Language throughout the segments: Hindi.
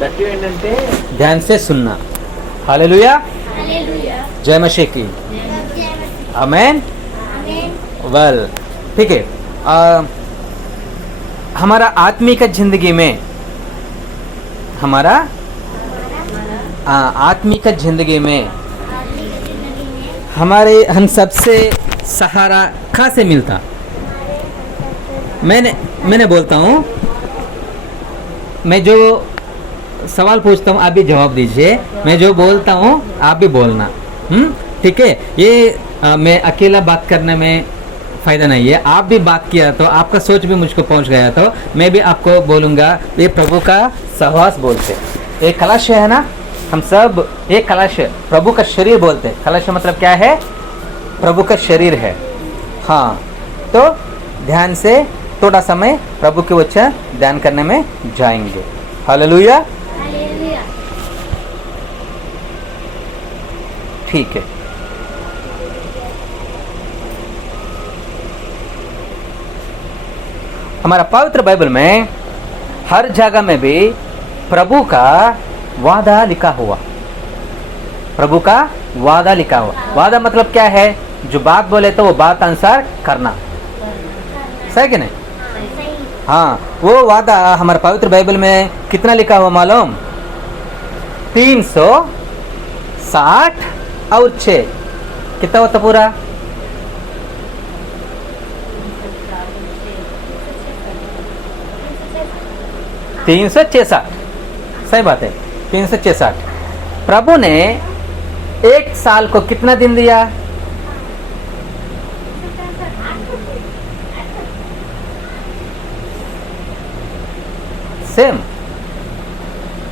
దట్టు ఏంటంటే ध्यान से सुनना। हालेलुया, जय मसीह की, आमेन। वेल, ठीक है। हमारा आत्मिक जिंदगी में आत्मिक जिंदगी में हमारे हम सबसे सहारा कहाँ से मिलता? मैंने बोलता हूँ, मैं जो सवाल पूछता हूँ आप भी जवाब दीजिए, मैं जो बोलता हूँ आप भी बोलना, ठीक है। ये मैं अकेला बात करने में फ़ायदा नहीं है, आप भी बात किया तो आपका सोच भी मुझको पहुँच गया तो मैं भी आपको बोलूँगा। ये प्रभु का सहवास बोलते, एक कलश है ना, हम सब एक कलश प्रभु का शरीर बोलते। कलश मतलब क्या है? प्रभु का शरीर है। हाँ, तो ध्यान से थोड़ा समय प्रभु के वचन ध्यान करने में जाएंगे। हालेलुया, ठीक है। हमारा पवित्र बाइबल में हर जगह में भी प्रभु का वादा लिखा हुआ, प्रभु का वादा लिखा हुआ। वादा मतलब क्या है? जो बात बोले तो वो बात अनुसार करना, सही कि नहीं? हाँ, वो वादा हमारे पवित्र बाइबल में कितना लिखा हुआ मालूम? 360 और 6 कितना होता पूरा? 366, सही बात है, 366। प्रभु ने एक साल को कितना दिन दिया? सेम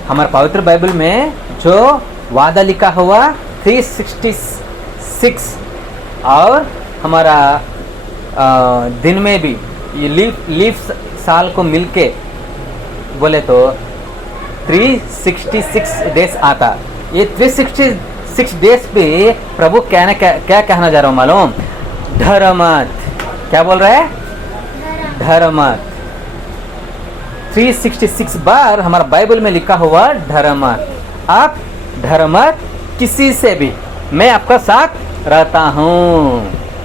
हमारे पवित्र बाइबल में जो वादा लिखा हुआ 366, और हमारा दिन में भी ये लीफ साल को मिलके बोले तो 366 डेज आता। ये 366 डेज पे प्रभु क्या कहना जा रहा हूँ मालूम? धर्मत, क्या बोल रहा है? धर्मत। 366 बार हमारा बाइबल में लिखा हुआ धर्मत। आप धर्मत किसी से भी, मैं आपका साथ रहता हूँ।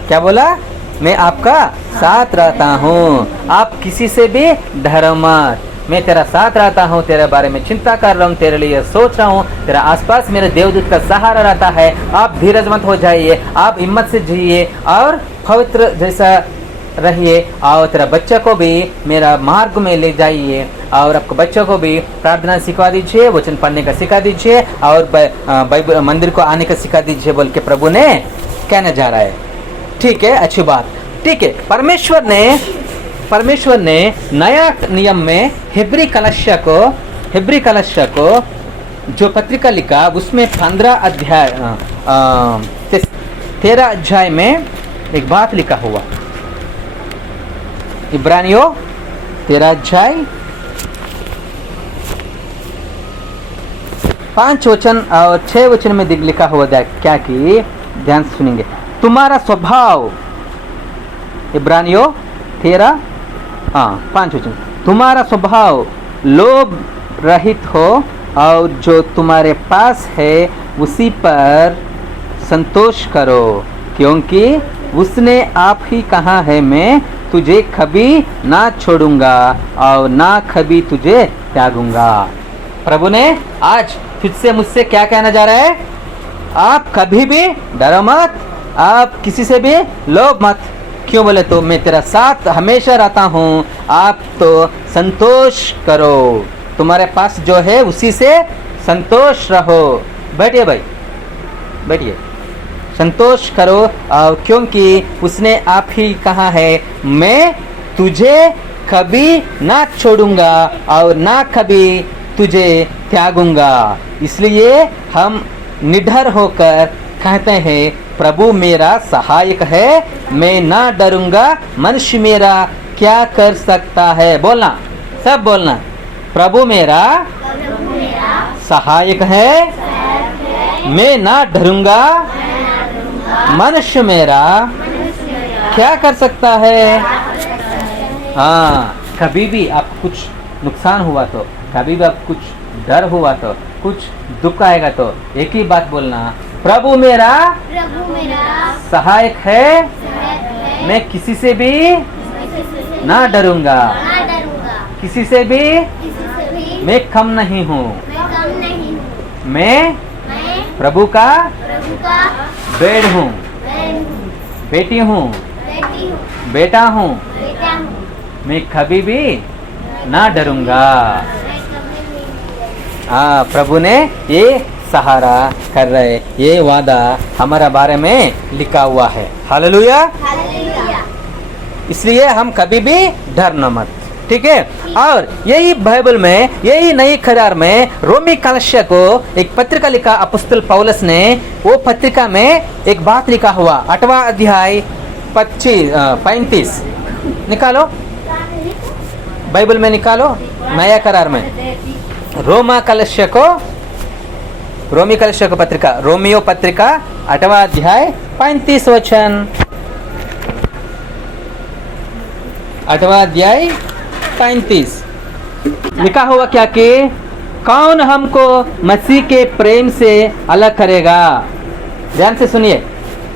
क्या बोला? मैं आपका साथ रहता हूँ। आप किसी से भी धर्मत, मैं तेरा साथ रहता हूँ, तेरे बारे में चिंता कर रहा हूँ, तेरे लिए सोच रहा हूँ, तेरा आसपास मेरे देवदूत का सहारा रहता है। आप धीरजमंद हो जाइए, आप हिम्मत से जिए और पवित्र जैसा रहिए, और तेरा बच्चा को भी मेरा मार्ग में ले जाइए, और आपके बच्चों को भी प्रार्थना सिखा दीजिए, वचन पढ़ने का सिखा दीजिए, और बाइबल मंदिर को आने का सिखा दीजिए बोल के प्रभु ने कहने जा रहा है। ठीक है, अच्छी बात, ठीक है। परमेश्वर ने नया नियम में हिब्री कलश को जो पत्रिका लिखा उसमें 13 अध्याय में एक बात लिखा हुआ। इब्रानियों 13 अध्याय 5 वचन और 6 वचन में लिखा हुआ क्या कि ध्यान से सुनेंगे। तुम्हारा स्वभाव, इब्रानियों 13 5 वचन, तुम्हारा स्वभाव लोभ रहित हो और जो तुम्हारे पास है उसी पर संतोष करो, क्योंकि उसने आप ही कहा है, मैं तुझे कभी ना छोड़ूंगा और ना कभी तुझे त्यागूंगा। प्रभु ने आज तुझसे मुझसे क्या कहना जा रहा है? आप कभी भी डरो मत, आप किसी से भी लोभ मत। क्यों बोले तो मैं तेरा साथ हमेशा रहता हूँ। आप तो संतोष करो, तुम्हारे पास जो है उसी से संतोष रहो। बैठिए भाई, बैठिए, संतोष करो, क्योंकि उसने आप ही कहा है, मैं तुझे कभी ना छोड़ूंगा और ना कभी तुझे त्यागूंगा। इसलिए हम निडर होकर कहते हैं, प्रभु मेरा सहायक है, मैं ना डरूंगा, मनुष्य मेरा क्या कर सकता है? बोलना, सब बोलना। प्रभु मेरा सहायक है, मैं ना डरूंगा, मनुष्य मेरा क्या कर सकता है? हाँ, कभी भी आप कुछ नुकसान हुआ तो, कभी भी आप कुछ डर हुआ तो, कुछ दुख आएगा तो एक ही बात बोलना, प्रभु मेरा सहायक है, मैं किसी से भी ना डरूंगा, किसी से भी मैं कम नहीं हूँ, मैं प्रभु का बेड़ हूँ, बेटी हूँ, बेटा हूँ, मैं कभी भी ना डरूंगा। हाँ, प्रभु ने ये सहारा कर रहे, ये वादा हमारा बारे में लिखा हुआ है। हालेलुया। इसलिए हम कभी भी डरना मत, ठीक है। और यही बाइबल में, यही नई करार में रोमी कलश को एक पत्रिका लिखा अपोस्तल पौलुस ने, वो पत्रिका में एक बात लिखा हुआ, 8वां अध्याय 35 निकालो, बाइबल में निकालो, नया करार में रोमी कलश को पत्रिका, रोमियो पत्रिका 8वां अध्याय 35 वचन, 8वां अध्याय 35 लिखा हुआ क्या कि कौन हमको मसीह के प्रेम से अलग करेगा। ध्यान से सुनिए,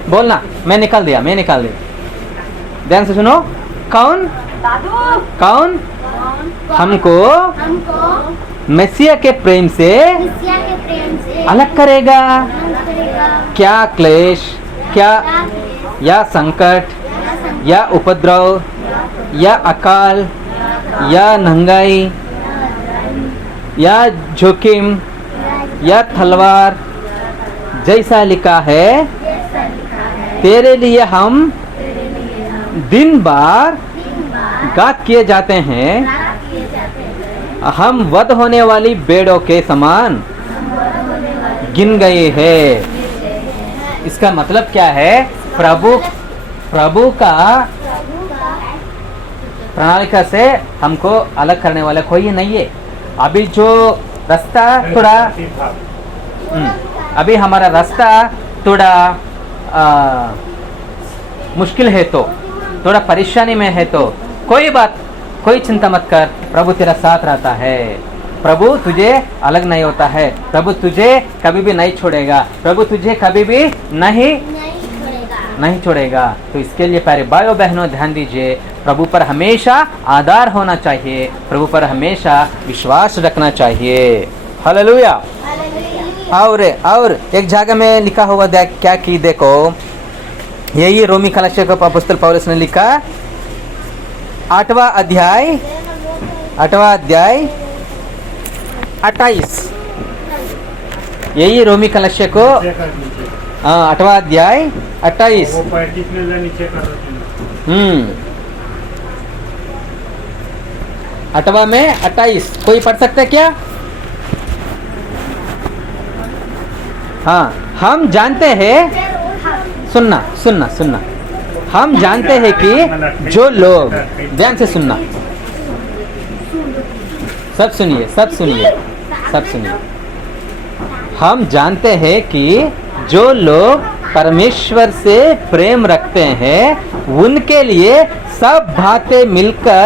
बोलना, मैं निकाल दिया। ध्यान से सुनो, कौन हमको मसीह के प्रेम से अलग करेगा। क्या क्लेश, क्या या संकट, या उपद्रव, या अकाल, या नंगाई, या जोखिम, या तलवार, जैसा लिखा है तेरे लिए हम दिन बार घात किए जाते हैं, हम वध होने वाली भेड़ों के समान गिन गए हैं। इसका मतलब क्या है? प्रभु का प्रणालिका से हमको अलग करने वाला कोई नहीं है। अभी जो रास्ता थोड़ा अभी हमारा रास्ता थोड़ा मुश्किल है, तो थोड़ा परेशानी में है, तो कोई चिंता मत कर, प्रभु तेरा साथ रहता है। प्रभु तुझे अलग नहीं होता है, प्रभु तुझे कभी भी नहीं छोड़ेगा, प्रभु तुझे कभी भी नहीं छोड़ेगा। तो इसके लिए प्यारे भाइयों बहनों ध्यान दीजिए, प्रभु पर हमेशा आधार होना चाहिए, प्रभु पर हमेशा विश्वास रखना चाहिए। हालेलुया। और एक जगह में लिखा हुआ क्या कि देखो, यही रोमी कलश को अपोस्तल पौलुस ने लिखा, 8वां अध्याय 28, यही रोमी कलश को 8वां अध्याय 28 8वां में 28 कोई पढ़ सकता है क्या? हाँ, हम जानते हैं, सुनना, हम जानते हैं कि जो लोग, ध्यान से सुनना, सब सुनिए, हम जानते हैं कि जो लोग परमेश्वर से प्रेम रखते हैं उनके लिए सब बातें मिलकर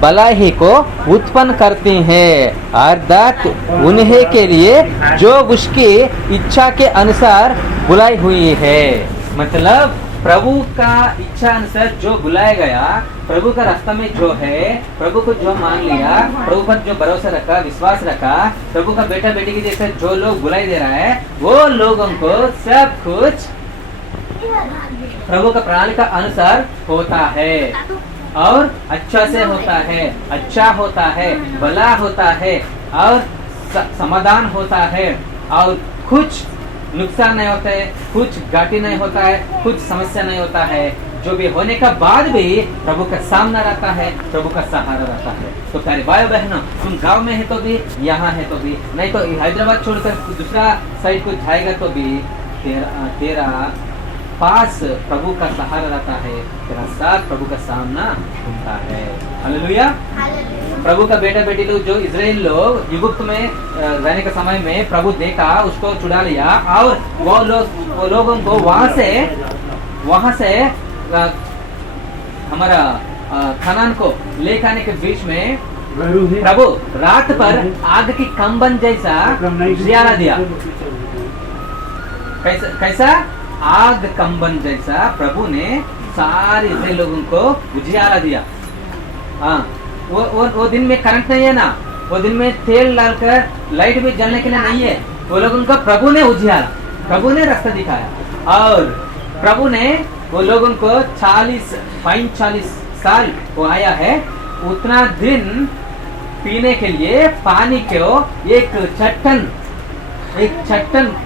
भलाई को उत्पन्न करती हैं, अर्थात उन्हें के लिए जो उसकी इच्छा के अनुसार बुलाई हुई है। मतलब प्रभु का इच्छा अनुसार जो बुलाया गया, प्रभु का रास्ता में जो है, प्रभु को जो मान लिया, प्रभु पर जो भरोसा रखा, विश्वास रखा, प्रभु का बेटा बेटी की जैसे जो लोग बुलाई दे रहा है, वो लोगों को सब कुछ प्रभु का प्रणाली का अनुसार होता है और अच्छा से होता है, भला होता है और समाधान होता है, और कुछ नुकसान नहीं होता है, कुछ घाटी नहीं होता है, कुछ समस्या नहीं होता है। जो भी होने का बाद भी प्रभु का सामना रहता है, प्रभु का सहारा रहता है। तो प्यारे भाई बहनों, तुम गांव में है तो भी, यहाँ है तो भी, नहीं तो हैदराबाद छोड़कर दूसरा साइड को जाएगा तो भी तेरा पास प्रभु का सहारा रहता है, तेरा साथ प्रभु का सामना होता है। हालेलुया। प्रभु का बेटा बेटी लोग, जो इजराइल लोग युगुप्त में रहने के समय में प्रभु देखा, उसको छुड़ा लिया, और वो लोगों को वहां से हमारा खनान को लेकर आने के बीच में प्रभु रात पर आग की कंबन जैसा उजियाला दिया। कैसा कैसा? आग कंबन जैसा प्रभु ने सारे इस्राएल लोगों को उजियाला दिया। हाँ, वो दिन में करंट नहीं है ना, वो दिन में तेल डालकर लाइट भी जलने के लिए नहीं है। वो लोगों को प्रभु ने उजियाला, प्रभु ने रास्ता दिखाया। और प्रभु ने वो लोगों को 45 साल वो आया है, उतना दिन पीने के लिए पानी को एक चट्टन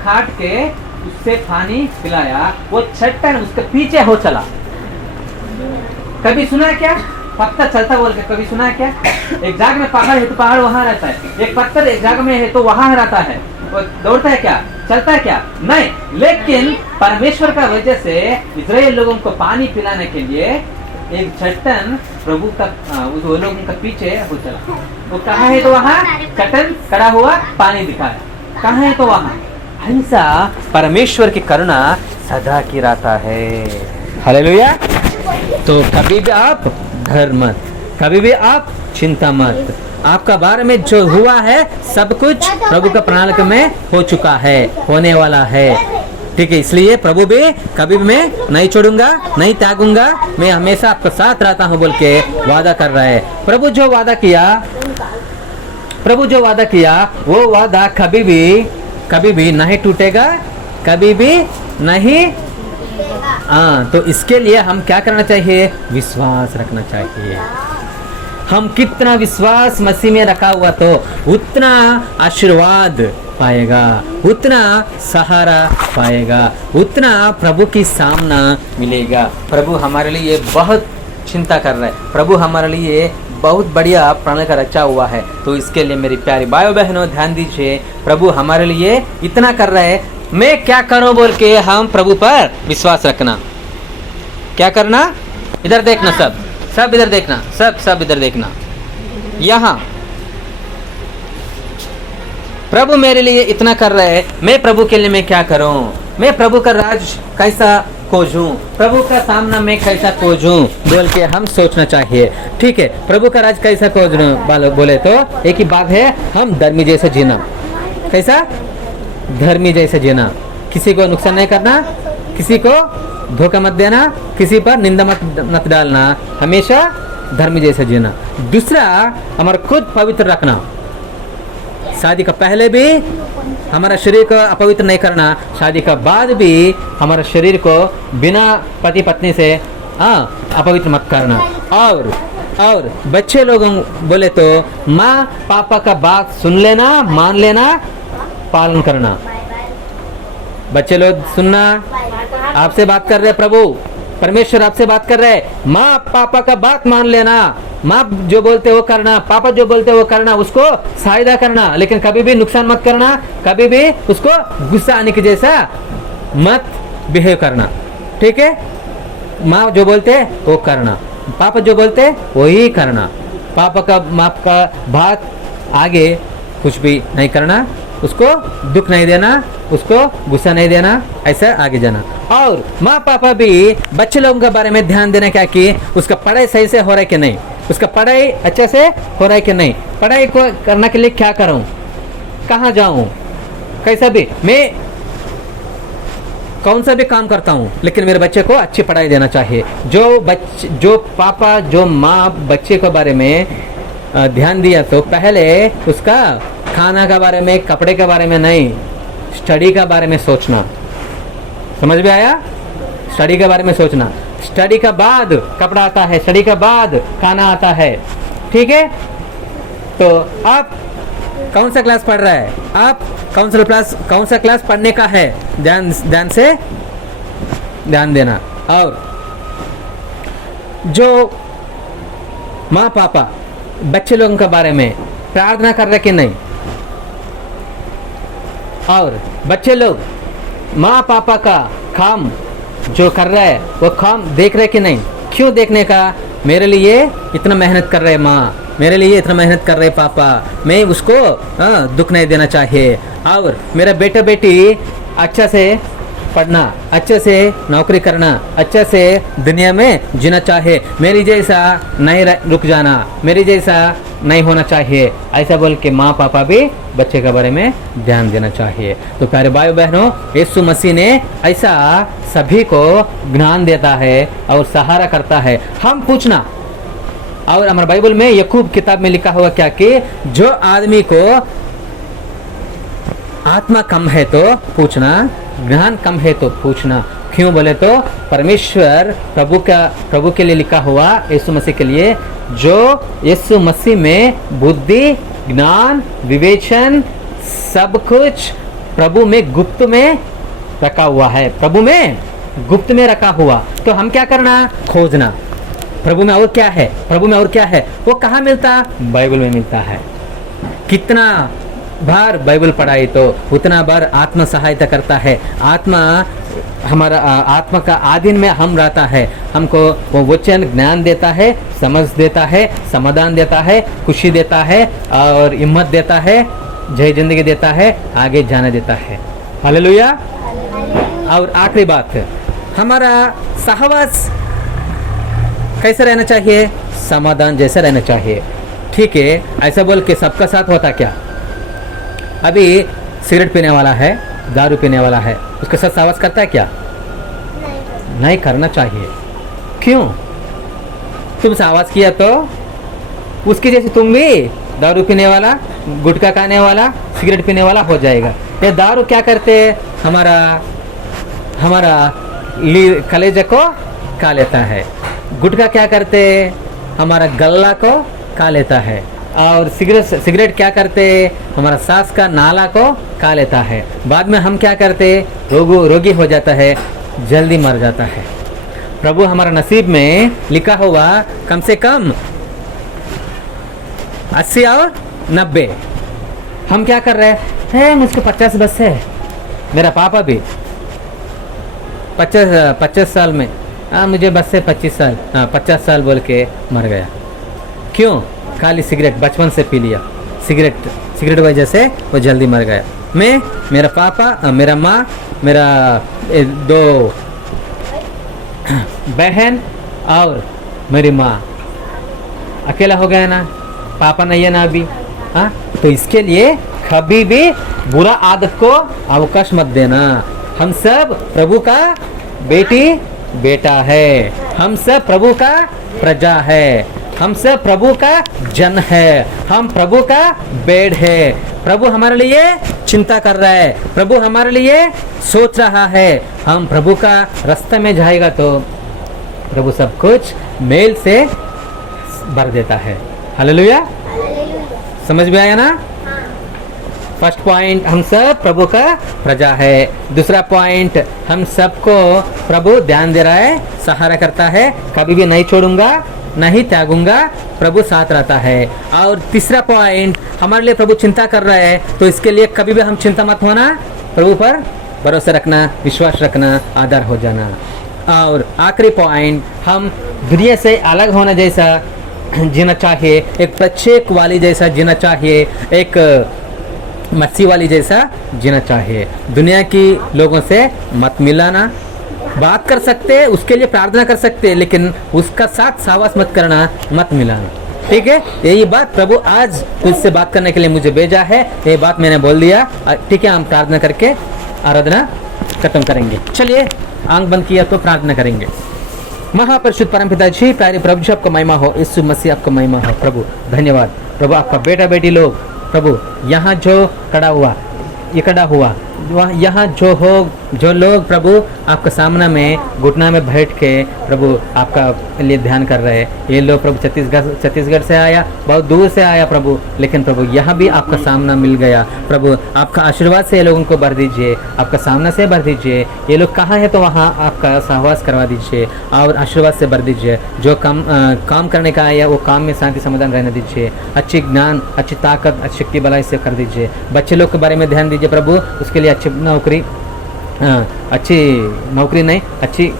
काट के उससे पानी पिलाया। वो चट्टन उसके पीछे हो चला। कभी सुना है क्या पत्थर चलता बोल के? कभी सुना है क्या? एक जगह में पहाड़ है तो पहाड़ वहां रहता है, एक पत्थर एक जगह में है तो वहां रहता है। वो दौड़ता है क्या? चलता है क्या? नहीं। लेकिन परमेश्वर का वजह से इस्राएल लोगों को पानी पिलाने के लिए एक चट्टन प्रभु का वो लोगों का पीछे हो चला। वो कहाँ है तो वहाँ चट्टन खड़ा हुआ पानी दिखाया। कहाँ है तो वहाँ। ऐसा परमेश्वर की करुणा सदा की रहता है। हालेलुया। तो कभी भी आप डर मत, कभी भी आप चिंता मत। आपका बारे में जो हुआ है सब कुछ प्रभु का प्रणाली में हो चुका है, होने वाला है। ठीक है, इसलिए प्रभु भी कभी भी मैं नहीं छोड़ूंगा, नहीं त्यागूंगा, मैं हमेशा आपके साथ रहता हूँ बोल के वादा कर रहा है। प्रभु जो वादा किया वो वादा कभी भी नहीं टूटेगा, कभी भी नहीं। हाँ, तो इसके लिए हम क्या करना चाहिए? विश्वास रखना चाहिए। हम कितना विश्वास मसीह में रखा हुआ तो उतना आशीर्वाद पाएगा, उतना सहारा पाएगा, उतना प्रभु की सामना मिलेगा। प्रभु हमारे लिए बहुत चिंता कर रहा है, प्रभु हमारे लिए बहुत बढ़िया प्रणाली का रचा हुआ है। तो इसके लिए मेरी प्यारी भाइयों बहनों ध्यान दीजिए, प्रभु हमारे लिए इतना कर रहा है, मैं क्या करूं बोल के हम प्रभु पर विश्वास रखना। क्या करना? इधर देखना, सब इधर देखना, सब इधर देखना। यहाँ प्रभु मेरे लिए इतना कर रहा है, मैं प्रभु के लिए मैं क्या करूं? मैं प्रभु का राज कैसा खोजूं, प्रभु का सामना मैं कैसा खोजूं बोल के हम सोचना चाहिए। ठीक है, प्रभु का राज कैसा खोजना बोले तो एक ही बात है, हम धर्मी जैसे जीना। कैसा? धर्मी जैसे जीना, किसी को नुकसान नहीं करना, किसी को धोखा मत देना, किसी पर निंदा मत डालना, हमेशा धर्मी जैसे जीना। दूसरा, हमारा खुद पवित्र रखना। शादी का पहले भी हमारा शरीर को अपवित्र नहीं करना, शादी का बाद भी हमारा शरीर को बिना पति पत्नी से अपवित्र मत करना। और बच्चे लोग बोले तो माँ पापा का बात सुन लेना, मान लेना, पालन करना। बच्चे लोग सुनना, आपसे बात कर रहे प्रभु परमेश्वर आपसे बात कर रहे, माँ पापा का बात मान लेना, माँ जो बोलते वो करना, पापा जो बोलते वो करना, उसको सहायता करना, लेकिन कभी भी नुकसान मत करना, कभी भी उसको गुस्सा आने के जैसा मत बिहेव करना। ठीक है, माँ जो बोलते वो करना, पापा जो बोलते वही करना। पापा का माँ का बात आगे कुछ भी नहीं करना, उसको दुख नहीं देना, उसको गुस्सा नहीं देना, ऐसा आगे जाना। और माँ पापा भी बच्चे लोगों के बारे में ध्यान देना क्या कि उसका पढ़ाई सही से हो रहा है कि नहीं, उसका पढ़ाई अच्छे से हो रहा है कि नहीं, पढ़ाई को करने के लिए क्या करूं, कहाँ जाऊं, कैसा भी मैं कौन सा भी काम करता हूं, लेकिन मेरे बच्चे को अच्छी पढ़ाई देना चाहिए। जो पापा जो माँ बच्चे के बारे में ध्यान दिया तो पहले उसका खाना के बारे में, कपड़े के बारे में नहीं, स्टडी के बारे में सोचना। समझ में आया? स्टडी के बारे में सोचना, स्टडी के बाद कपड़ा आता है, स्टडी के बाद खाना आता है। ठीक है, तो आप कौन सा क्लास पढ़ रहा है, आप कौन सा क्लास पढ़ने का है, ध्यान से ध्यान देना। और जो माँ पापा बच्चे लोगों के बारे में प्रार्थना कर रहे कि नहीं, और बच्चे लोग माँ पापा का काम जो कर रहे हैं वो काम देख रहे कि नहीं, क्यों देखने का, मेरे लिए इतना मेहनत कर रहे माँ, मेरे लिए इतना मेहनत कर रहे पापा, मैं उसको दुख नहीं देना चाहिए। और मेरा बेटा बेटी अच्छा से पढ़ना, अच्छे से नौकरी करना, अच्छे से दुनिया में जीना चाहे, मेरी जैसा नहीं रुक जाना, मेरी जैसा नहीं होना चाहिए, ऐसा बोल के माँ पापा भी बच्चे के बारे में ध्यान देना चाहिए। तो प्यारे भाई बहनों, यीशु मसीह ने ऐसा सभी को ज्ञान देता है और सहारा करता है। हम पूछना, और हमारे बाइबल में यकूब किताब में लिखा हुआ क्या कि जो आदमी को आत्मा कम है तो पूछना, ज्ञान कम है तो पूछना। क्यों बोले तो परमेश्वर प्रभु के लिए लिखा हुआ, यीशु मसीह के लिए, जो यीशु मसीह में बुद्धि, ज्ञान, विवेचन सब कुछ प्रभु में गुप्त में रखा हुआ है। प्रभु में गुप्त में रखा हुआ, तो हम क्या करना? खोजना। प्रभु में और क्या है? प्रभु में और क्या है? वो कहाँ मिलता? बाइबल में मिलता है। कितना बार बाइबल पढ़ाई तो उतना बार आत्मा सहायता करता है। आत्मा हमारा आत्मा का आधीन में हम रहता है। हमको वो वचन ज्ञान देता है, समझ देता है, समाधान देता है, खुशी देता है और हिम्मत देता है, जय जिंदगी देता है, आगे जाने देता है। हालेलुया। और आखिरी बात, हमारा सहवास कैसे रहना चाहिए? समाधान जैसा रहना चाहिए। ठीक है, ऐसा बोल के सबका साथ होता क्या? अभी सिगरेट पीने वाला है, दारू पीने वाला है, उसके साथ सहवास करता है क्या? नहीं करना चाहिए। क्यों? तुम सहवास किया तो उसकी जैसे तुम भी दारू पीने वाला, गुटखा खाने वाला, सिगरेट पीने वाला हो जाएगा। ये दारू क्या करते हैं? हमारा कलेजे को खा लेता है। गुटखा क्या करते? हमारा गला को खा लेता है। और सिगरेट क्या करते? हमारा सांस का नाला को खा लेता है। बाद में हम क्या करते? रोगी हो जाता है, जल्दी मर जाता है। प्रभु हमारा नसीब में लिखा हुआ कम से कम 80 और 90। हम क्या कर रहे हैं? मुझको 50 बस है। मेरा पापा भी 50 साल में, मुझे बस से 25 साल, 50 साल बोल के मर गया। क्यों? खाली सिगरेट बचपन से पी लिया। सिगरेट वजह से वो जल्दी मर गया। मैं, मेरा पापा, मेरा माँ, मेरा 2 बहन और मेरी माँ, अकेला हो गया ना। पापा नहीं है ना अभी। हाँ, तो इसके लिए कभी भी बुरा आदत को अवकाश मत देना। हम सब प्रभु का बेटा है। हम सब प्रभु का प्रजा है। हम सब प्रभु का जन है। हम प्रभु का बेड़ है। प्रभु हमारे लिए चिंता कर रहा है। प्रभु हमारे लिए सोच रहा है। हम प्रभु का रास्ते में जाएगा तो प्रभु सब कुछ मेल से भर देता है। हालेलुया। समझ में आया ना? फर्स्ट पॉइंट, हम सब प्रभु का प्रजा है। दूसरा पॉइंट, हम सबको प्रभु ध्यान दे रहा है, सहारा करता है, कभी भी नहीं छोड़ूंगा, नहीं त्यागूंगा, प्रभु साथ रहता है। और तीसरा पॉइंट, हमारे लिए प्रभु चिंता कर रहा है, तो इसके लिए कभी भी हम चिंता मत होना, प्रभु पर भरोसा रखना, विश्वास रखना, आदर हो जाना। और आखिरी पॉइंट, हम दुनिया से अलग होना जैसा जीना चाहिए, एक प्रत्येक वाली जैसा जीना चाहिए, एक मसीह वाली जैसा जीना चाहिए। दुनिया की लोगों से मत मिलाना। बात कर सकते हैं, उसके लिए प्रार्थना कर सकते हैं, लेकिन उसका साथ सहवास मत करना, मत मिलाना। ठीक है, यही बात प्रभु आज तुझसे बात करने के लिए मुझे भेजा है। ये बात मैंने बोल दिया। ठीक है, हम प्रार्थना करके आराधना खत्म करेंगे। चलिए, आंख बंद किया तो प्रार्थना करेंगे। महापरिशुद्ध परमपिता जी, प्यारे प्रभु जी, आपको महिमा हो, यीशु मसीह आपको महिमा हो। प्रभु धन्यवाद। प्रभु आपका बेटा बेटी लोग, प्रभु यहाँ जो इकट्ठा हुआ, यहाँ जो लोग प्रभु आपका सामने में घुटना में बैठ के प्रभु आपका लिए ध्यान कर रहे हैं, ये लोग प्रभु छत्तीसगढ़ से आया, बहुत दूर से आया प्रभु, लेकिन प्रभु यहाँ भी आपका सामना मिल गया। प्रभु आपका आशीर्वाद से ये लोगों को भर दीजिए, आपका सामना से भर दीजिए। ये लोग कहाँ है तो वहाँ आपका सहवास करवा दीजिए और आशीर्वाद से भर दीजिए। जो काम करने का आया वो काम में शांति समाधान रहने दीजिए। अच्छी ज्ञान, अच्छी ताकत, अच्छी शक्ति बलाई से कर दीजिए। बच्चे लोग के बारे में ध्यान दीजिए प्रभु, उसके लिए अच्छी नौकरी, अच्छी नौकरी नहीं, अच्छी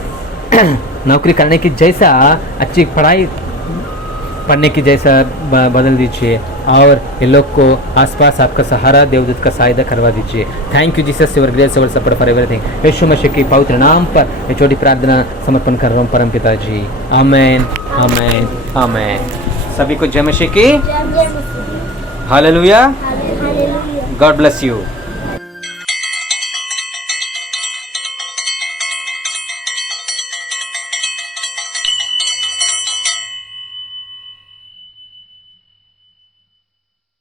नौकरी करने की जैसा, अच्छी पढ़ाई पढ़ने की जैसा बदल दीजिए। और इन लोग को आसपास आपका सहारा, देवदूत का सहायता करवा दीजिए। Thank you Jesus, your grace, your support for everything. Yeshu Masih की पवित्र नाम पर मैं छोटी प्रार्थना समर्पण कर रहा हूँ परम पिता जी। आमेन, आमेन, आमेन। सभी को जय मसीह की जय Masih. Hallelujah. Hallelujah. God bless you.